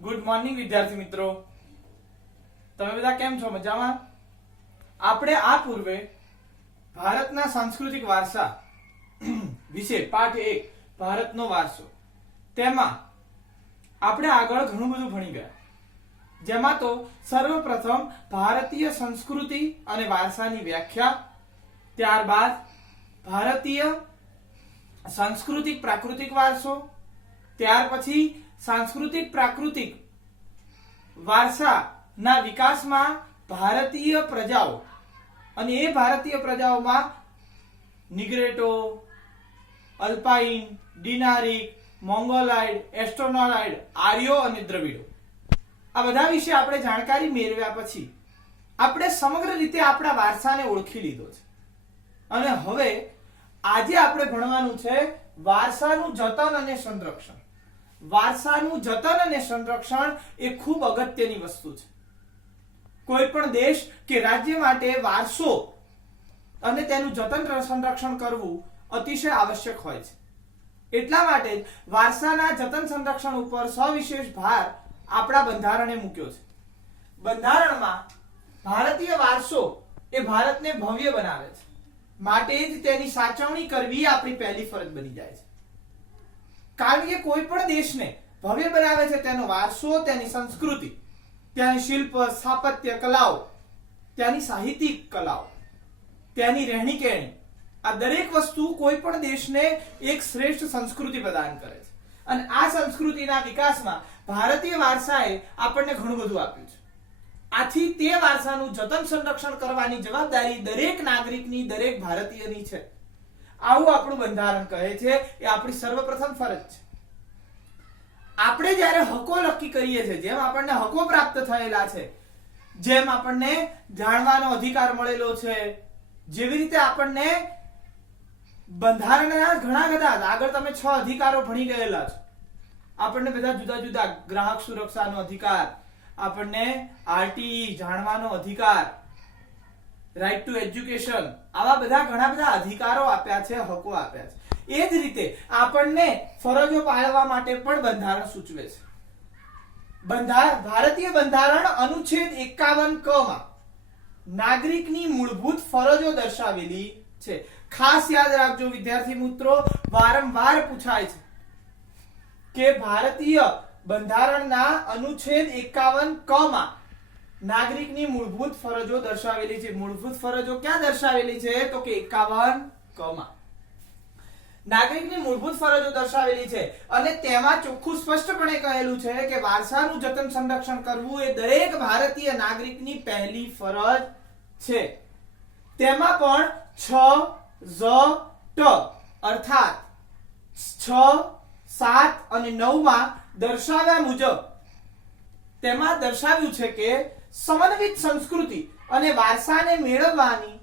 Good morning વિદ્યાર્થી મિત્રો, તમે બધા કેમ છો? મજામાં? આપણે આ પૂર્વે ભારતના સાંસ્કૃતિક વારસા વિશે પાઠ 1 ભારતનો વારસો તેમાં આપણે આગળ ઘણું બધું ભણી ગયા, જેમાં તો સર્વપ્રથમ ભારતીય સંસ્કૃતિ અને વારસાની વ્યાખ્યા, ત્યારબાદ ભારતીય સાંસ્કૃતિક પ્રાકૃતિક વારસો, ત્યાર પછી સાંસ્કૃતિક પ્રાકૃતિક વારસાના વિકાસમાં ભારતીય પ્રજાઓ અને એ ભારતીય પ્રજાઓમાં નિગ્રેટો, અલ્પાઇન, ડિનારિક, મોંગોલાઇડ, એસ્ટોનોલાઇડ, આર્યો અને દ્રવિડો, આ બધા વિશે આપણે જાણકારી મેળવ્યા પછી આપણે સમગ્ર રીતે આપણા વારસાને ઓળખી લીધો છે અને હવે આજે આપણે ભણવાનું છે વારસાનું જતન અને સંરક્ષણ. વારસાનું જતન અને સંરક્ષણ એ ખૂબ અગત્યની વસ્તુ છે. કોઈ પણ દેશ કે રાજ્ય માટે વારસો અને તેનું જતન સંરક્ષણ કરવું અતિશય આવશ્યક હોય છે. એટલા માટે જ વારસાના જતન સંરક્ષણ ઉપર સવિશેષ ભાર આપણા બંધારણે મૂક્યો છે. બંધારણમાં ભારતીય વારસો એ ભારતને ભવ્ય બનાવે છે, માટે જ તેની સાચવણી કરવી આપણી પહેલી ફરજ બની જાય છે. કારણ કે કોઈ પણ દેશને ભવ્ય બનાવે છે તેનો વારસો, તેની સંસ્કૃતિ, ત્યાંની શિલ્પ સ્થાપત્ય કલાઓ, ત્યાંની સાહિત્યિક કલાઓ, ત્યાંની રહેણી કહેણી, આ દરેક વસ્તુ કોઈ પણ દેશને એક શ્રેષ્ઠ સંસ્કૃતિ પ્રદાન કરે છે અને આ સંસ્કૃતિના વિકાસમાં ભારતીય વારસાએ આપણને ઘણું બધું આપ્યું છે. આથી તે વારસાનું જતન સંરક્ષણ કરવાની જવાબદારી દરેક નાગરિકની, દરેક ભારતીયની છે. આવું આપણું બંધારણ કહે છે, એ આપણી સર્વપ્રથમ ફરજ છે. આપણે જ્યારે હકો નક્કી કરીએ છીએ, જેમ આપણને હકો પ્રાપ્ત થયેલા છે, જેમ આપણને જાણવાનો અધિકાર મળેલો છે, જેવી રીતે આપણને બંધારણના ઘણા બધા આગળ તમે 6 અધિકારો ભણી ગયેલા છો. આપણને બધા જુદા જુદા ગ્રાહક સુરક્ષાનો અધિકાર, આપણને આરટીઈ જાણવાનો અધિકાર, રાઈટ ટુ એજ્યુકેશન, આવા બધા ઘણા બધા અધિકારો આપ્યા છે, હકો આપ્યા છે. એ જ રીતે આપણને ફરજો પાળવા માટે પણ બંધારણ સૂચવે છે. ભારતીય બંધારણ અનુચ્છેદ 51 ક માં નાગરિકની મૂળભૂત ફરજો દર્શાવેલી છે. ખાસ યાદ રાખજો વિદ્યાર્થી મિત્રો, વારંવાર પૂછાય છે કે ભારતીય બંધારણના અનુચ્છેદ 51 ક માં નાગરિકની મૂળભૂત ફરજો દર્શાવેલી છે. મૂળભૂત ફરજો ક્યાં દર્શાવેલી છે? તો કે 51 ક માં નાગરિકની મૂળભૂત ફરજો દર્શાવેલી છે અને તેમાં ચોખ્ખું સ્પષ્ટપણે કહેલું છે કે વારસાનું જતન સંરક્ષણ કરવું એ દરેક ભારતીય નાગરિકની પહેલી ફરજ છે. તેમાં પણ 6 Z T અર્થાત 6, 7 અને 9 માં દર્શાવ્યા મુજબ તેમાં દર્શાવ્યું છે કે સમન્વિત સંસ્કૃતિ અને વારસાને મેળવવાની,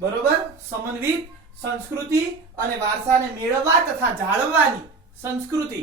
બરોબર, સમન્વિત સંસ્કૃતિ અને વારસાને મેળવવા તથા જાળવવાની સંસ્કૃતિ,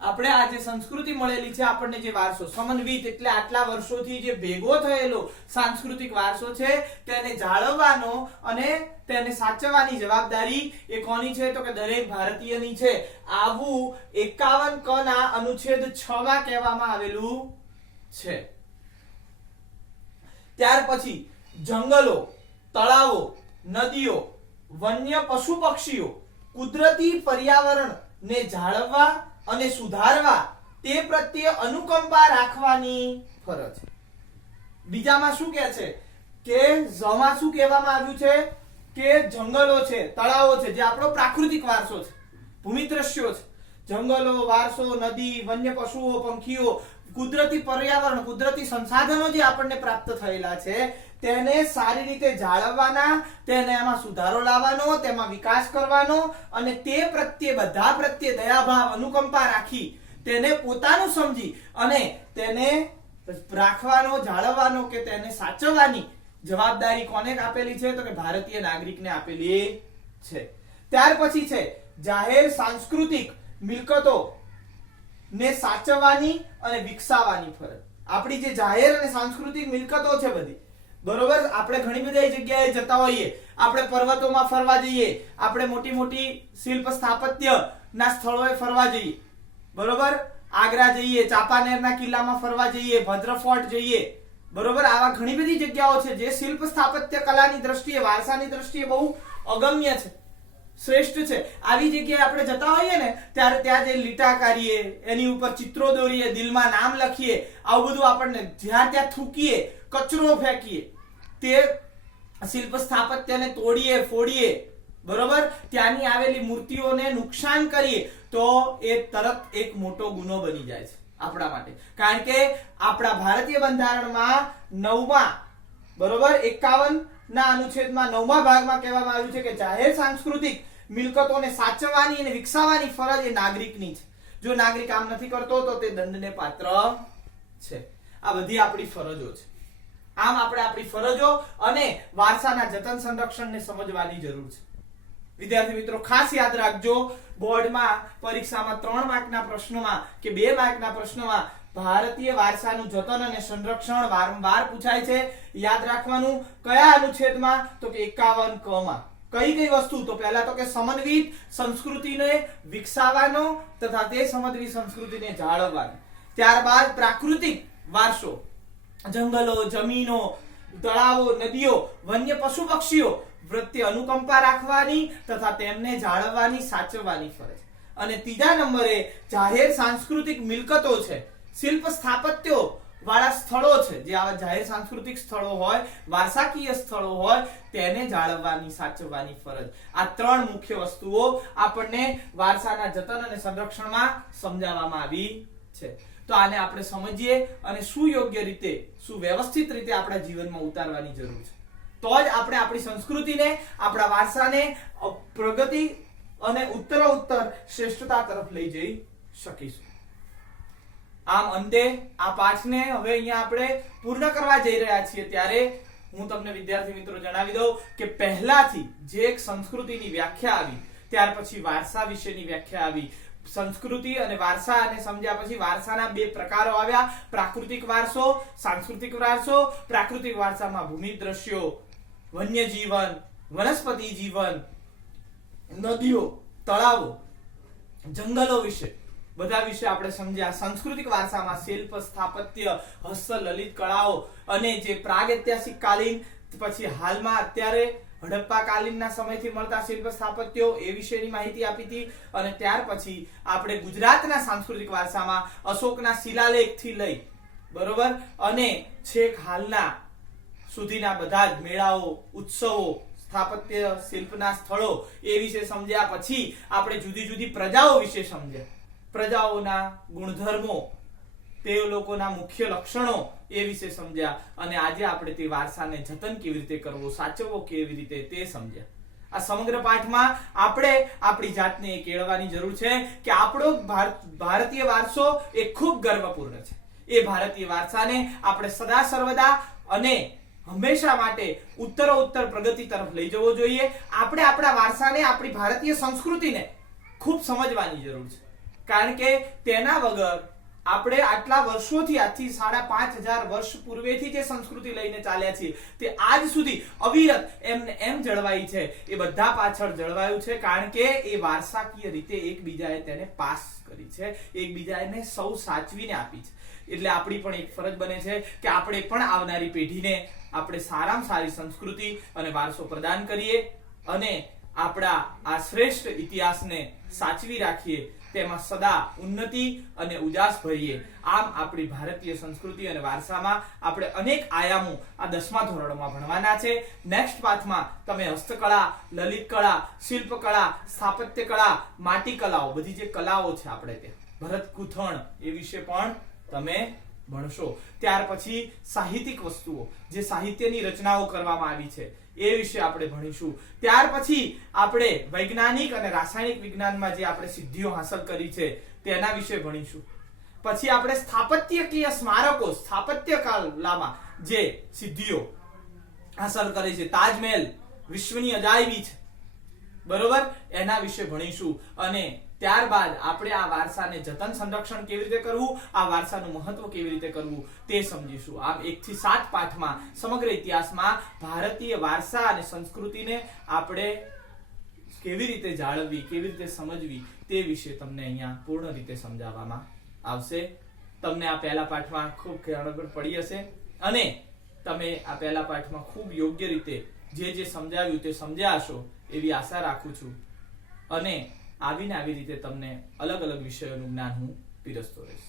આપણે આ જે સંસ્કૃતિ મળેલી છે, આપણને જે વારસો સમન્વિત એટલે આટલા વર્ષોથી જે ભેગો થયેલો સાંસ્કૃતિક વારસો છે, તેને જાળવવાનો અને તેને સાચવવાની જવાબદારી એ કોની છે? તો કે દરેક ભારતીયની છે. આવું 51 ક ના અનુચ્છેદ 6 માં કહેવામાં આવેલું છે. ત્યાર પછી જંગલો, તળાવો, નદીઓ, વન્ય પશુ પક્ષીઓ, કુદરતી પર્યાવરણને જાળવવા અને સુધારવા તે પ્રત્યે અનુકંપા રાખવાની ફરજ. બીજામાં શું કહે છે કે જમાં શું કહેવામાં આવ્યું છે કે જંગલો છે, તળાવો છે, જે આપણો પ્રાકૃતિક વારસો છે, ભૂમિ દ્રશ્યો છે, જંગલો, વારસો, નદી, વન્ય પશુઓ, પંખીઓ, કુદરતી પર્યાવરણ, કુદરતી સંસાધનો જે આપણને પ્રાપ્ત થયેલા છે, તેને સારી રીતે જાળવવાના, તેને એમાં સુધારો લાવવાનો, તેમાં વિકાસ કરવાનો અને તે પ્રત્યે બધા પ્રત્યે દયાભાવ, અનુકંપા રાખી તેને પોતાનું સમજી અને તેને રાખવાનો, જાળવવાનો કે તેને સાચવવાની જવાબદારી કોને આપેલી છે? તો કે ભારતીય નાગરિકને આપેલી છે. ત્યાર પછી છે જાહેર સાંસ્કૃતિક મિલકતો ને સાચવવાની અને વિકસાવવાની ફરજ. આપણી જે જાહેર અને સાંસ્કૃતિક મિલકતો છે બધી, બરોબર, આપણે ઘણી બધી જગ્યાએ જતા હોઈએ, આપણે પર્વતોમાં ફરવા જઈએ, આપણે મોટી મોટી શિલ્પ સ્થાપત્ય ના સ્થળોએ ફરવા જઈએ, બરોબર, આગ્રા જઈએ, ચાંપાનેરના કિલ્લામાં ફરવા જઈએ, ભદ્ર ફોર્ટ જઈએ, બરોબર. આવા ઘણી બધી જગ્યાઓ છે જે શિલ્પ સ્થાપત્ય કલાની દ્રષ્ટિએ, વારસાની દ્રષ્ટિએ બહુ અગમ્ય છે, શ્રેષ્ઠ છે. આવી જગ્યાએ આપણે જતા હોઈએ ને ત્યારે ત્યાં જે લીટા કાઢીએ, એની ઉપર ચિત્રો દોરીએ, દિલમાં નામ લખીએ, આવું બધું આપણને જ્યાં ત્યાં થૂકીએ, કચરો ફેંકીએ, તે શિલ્પ સ્થાપત્યને તોડીએ, ફોડીએ, બરોબર, ત્યાંની આવેલી મૂર્તિઓને નુકસાન કરીએ તો એ તરત એક મોટો ગુનો બની જાય છે આપણા માટે. કારણ કે આપણા ભારતીય બંધારણમાં 9મા, બરોબર, 51 ના અનુચ્છેદમાં 9મા ભાગમાં કહેવામાં આવ્યું છે કે જાહેર સાંસ્કૃતિક મિલકતોને સાચવવાની અને વિકસાવવાની ફરજ એ નાગરિકની છે. જો નાગરિક આમ નથી કરતો તો તે દંડને પાત્ર છે. આ બધી આપણી ફરજો છે. આમ આપણે આપણી ફરજો અને વારસાના જતન સંરક્ષણને સમજવાની જરૂર છે. વિદ્યાર્થી મિત્રો ખાસ યાદ રાખજો, બોર્ડમાં પરીક્ષામાં 3 માર્કના પ્રશ્નોમાં કે 2 માર્કના પ્રશ્નોમાં ભારતીય વારસાનું જતન અને સંરક્ષણ વારંવાર પૂછાય છે. યાદ રાખવાનું કયા અનુચ્છેદમાં, તો કે 51 ક માં. કઈ વસ્તુ, તો પહેલા તો કે સમન્વિત સંસ્કૃતિને વિકસાવવાનો તથા તે સમન્વિત સંસ્કૃતિને જાળવવાનો. ત્યારબાદ પ્રાકૃતિક વારસો, જંગલો, જમીનો, તળાવો, નદીઓ, વન્ય પશુ પક્ષીઓ પ્રત્યે અનુકંપા રાખવાની તથા તેમને જાળવવાની, સાચવવાની ફરજ. અને ત્રીજા નંબરે જાહેર સાંસ્કૃતિક મિલકતો છે, શિલ્પ સ્થાપત્યો વાળા સ્થળો છે, જે આવા જાહેર સાંસ્કૃતિક સ્થળો હોય, વારસાકીય સ્થળો હોય, તેને જાળવવાની, સાચવવાની ફરજ. આ 3 મુખ્ય વસ્તુઓ આપણને વારસાના જતન અને સંરક્ષણમાં સમજાવવામાં આવી છે. તો આને આપણે સમજીએ અને સુયોગ્ય રીતે, સુવ્યવસ્થિત રીતે આપણા જીવનમાં ઉતારવાની જરૂર છે. તો જ આપણે આપણી સંસ્કૃતિને, આપણા વારસાને પ્રગતિ અને ઉત્તરોત્તર શ્રેષ્ઠતા તરફ લઈ જઈ શકીશું. આમ અંતે આ પાઠને હવે અહીંયા આપણે પૂર્ણ કરવા જઈ રહ્યા છીએ ત્યારે હું તમને વિદ્યાર્થી મિત્રો જણાવી દઉં કે પહેલાથી જે એક સંસ્કૃતિની વ્યાખ્યા આવી, ત્યાર પછી વારસા વિશેની વ્યાખ્યા આવી. સંસ્કૃતિ અને વારસાને સમજ્યા પછી વારસાના 2 પ્રકારો આવ્યા, પ્રાકૃતિક વારસો, સાંસ્કૃતિક વારસો. પ્રાકૃતિક વારસામાં ભૂમિ દ્રશ્યો, વન્ય જીવન, વનસ્પતિ જીવન, નદીઓ, તળાવો, જંગલો વિશે, બધા વિશે આપણે સમજ્યા. સાંસ્કૃતિક વારસામાં શિલ્પ સ્થાપત્ય, હસ્ત લલિત કળાઓ અને જે પ્રાગૈતિહાસિક કાલીન, પછી હાલમાં અત્યારે હડપ્પા કાલીનના સમયથી મળતા શિલ્પ સ્થાપત્યો, એ વિશેની માહિતી આપી હતી. અને ત્યાર પછી આપણે ગુજરાતના સાંસ્કૃતિક વારસામાં અશોકના શિલાલેખથી લઈ, બરોબર, અને છેક હાલના સુધીના બધા જ મેળાઓ, ઉત્સવો, સ્થાપત્ય શિલ્પના સ્થળો એ વિશે સમજ્યા. પછી આપણે જુદી જુદી પ્રજાઓ વિશે સમજ્યા, પ્રજાઓના ગુણધર્મો, તે લોકોના મુખ્ય લક્ષણો એ વિશે સમજ્યા. અને આજે આપણે તે વારસાને જતન કેવી રીતે કરવો, સાચવવો કેવી રીતે, તે સમજ્યા. આ સમગ્ર પાઠમાં આપણે આપણી જાતને એ કેળવવાની જરૂર છે કે આપણો ભારતીય વારસો એ ખૂબ ગર્વપૂર્ણ છે. એ ભારતીય વારસાને આપણે સદા સર્વદા અને હંમેશા માટે ઉત્તરોત્તર પ્રગતિ તરફ લઈ જવો જોઈએ. આપણે આપણા વારસાને, આપણી ભારતીય સંસ્કૃતિને ખૂબ સમજવાની જરૂર છે. કારણ કે તેના વગર આપણે આટલા વર્ષોથી, આજથી 5,500 વર્ષ પૂર્વેથી જે સંસ્કૃતિ લઈને ચાલ્યા છીએ તે આજ સુધી અવિરત એમ જળવાઈ છે. એ બધા પાછળ જળવાયું છે કારણ કે એ વારસાકીય રીતે એકબીજાએ તેને પાસ કરી છે, એકબીજાને સૌ સાચવીને આપી છે. એટલે આપણી પણ એક ફરજ બને છે કે આપણે પણ આવનારી પેઢીને આપણે સારામાં સારી સંસ્કૃતિ અને વારસો પ્રદાન કરીએ અને આપણા આ શ્રેષ્ઠ ઇતિહાસને સાચવી રાખીએ, તેમાં સદા ઉન્નતિ અને ઉજાસ ભરીએ. આમ આપણી ભારતીય સંસ્કૃતિ અને વારસામાં આપણે અનેક આયામો આ 10મા ધોરણમાં ભણવાના છે. નેક્સ્ટ પાઠમાં તમે હસ્તકળા, લલિત કળા, શિલ્પ કળા, સ્થાપત્ય કળા, માટી કલાઓ, બધી જે કલાઓ છે આપણે ત્યાં, ભરત ગૂંથણ, એ વિશે પણ તમે ભણશો. ત્યાર પછી સાહિત્યિક વસ્તુઓ, જે સાહિત્યની રચનાઓ કરવામાં આવી છે એ વિશે આપણે ભણીશું. ત્યાર પછી આપણે વૈજ્ઞાનિક અને રાસાયણિક વિજ્ઞાનમાં જે આપણે સિદ્ધિઓ હાંસલ કરી છે તેના વિશે ભણીશું. પછી આપણે સ્થાપત્યકીય સ્મારકો, સ્થાપત્ય કલામાં જે સિદ્ધિઓ હાંસલ કરી છે, તાજમહેલ વિશ્વની અજાયબી છે, બરોબર, એના વિશે ભણીશું. અને ત્યારબાદ આપણે આ વારસાને જતન સંરક્ષણ કેવી રીતે કરવું, આ વારસાનું મહત્વ કેવી રીતે કરવું તે સમજીશું. આમ 1 થી 7 પાઠમાં સમગ્ર ઇતિહાસમાં ભારતીય વારસા અને સંસ્કૃતિને આપણે કેવી રીતે જાળવવી, કેવી રીતે સમજવી તે વિશે તમને અહીંયા પૂર્ણ રીતે સમજાવવામાં આવશે. તમને આ પહેલા પાઠમાં ખૂબ ખબર પડી હશે અને તમે આ પહેલા પાઠમાં ખૂબ યોગ્ય રીતે જે સમજાવ્યું તે સમજ્યા હશો એવી આશા રાખું છું. અને આવી રીતે તમને અલગ અલગ વિષયોનું જ્ઞાન હું પીરસતો રહીશ.